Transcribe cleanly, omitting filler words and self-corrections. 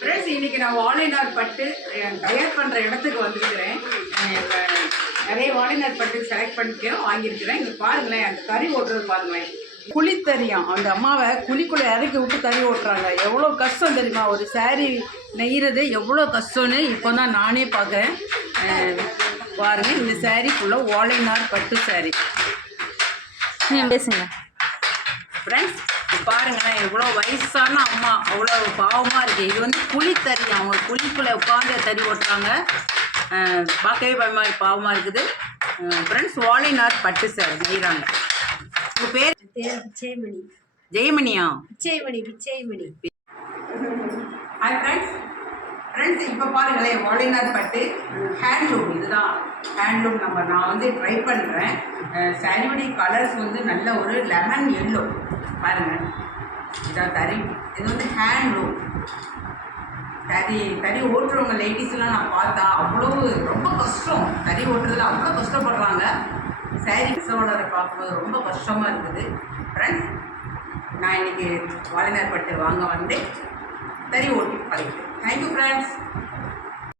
Friends, இன்றைக்கி நான் வாழைநார் பட்டு தயார் பண்ணுற இடத்துக்கு வந்திருக்கிறேன். நிறைய வாழைநார் பட்டு செலக்ட் பண்ணிக்கிறேன், வாங்கியிருக்கிறேன். இங்கே பாருங்களேன், அந்த தறி ஓட்டுறது பாருங்களேன். குழி தறியும் அந்த அம்மாவை குழிக்குள்ளே இறக்கி விட்டு தறி ஓட்டுறாங்க. எவ்வளோ கஷ்டம் தெரியுமா? ஒரு சாரீ நெய்கிறது எவ்வளோ கஷ்டம்னு இப்போ தான் நானே பார்க்குறேன். பாருங்கள், இந்த சாரீ ஃபுல்லாக வாழைநார் பட்டு சாரீ. பேசுங்க ஃப்ரெண்ட்ஸ், பாருங்களேன், எவ்வளோ வயசான அம்மா, அவ்வளோ பாவமாக இருக்குது. இது வந்து குழி தறி, அவங்க குழிக்குள்ளே உட்காந்து தறி ஓட்டுறாங்க. பார்க்கவே பாவமாக இருக்குது. ஃப்ரெண்ட்ஸ், வாழைநார் பட்டு சாரி நெய்கிறாங்க. உங்கள் பேர்? பிச்சைமணி. ஜெயமணியா? பிச்சைமணி. Hi friends. இப்போ பாருங்களேன், வாழைநார் பட்டு ஹேண்ட்லூம். இதுதான் ஹேண்ட்லூம். நான் வந்து ட்ரை பண்ணுறேன். சாரியுடைய கலர்ஸ் வந்து நல்ல ஒரு லெமன் எல்லோ. பாருங்கள், இதான் தறி. இது வந்து ஹேண்ட்லூம். தறி ஓட்டுறவங்க லேடிஸ்லாம் நான் பார்த்தா அவ்வளோ ரொம்ப கஷ்டம். தறி ஓட்டுறதுல அவ்வளோ கஷ்டப்படுறாங்க. சாரி பிசோடரை பார்க்கும்போது ரொம்ப கஷ்டமாக இருக்குது. ஃப்ரெண்ட்ஸ், நான் இன்றைக்கி வாழைநார் பட்டு வாங்க வந்து தறி ஓட்டி பழகிட்டேன். Thank you friends.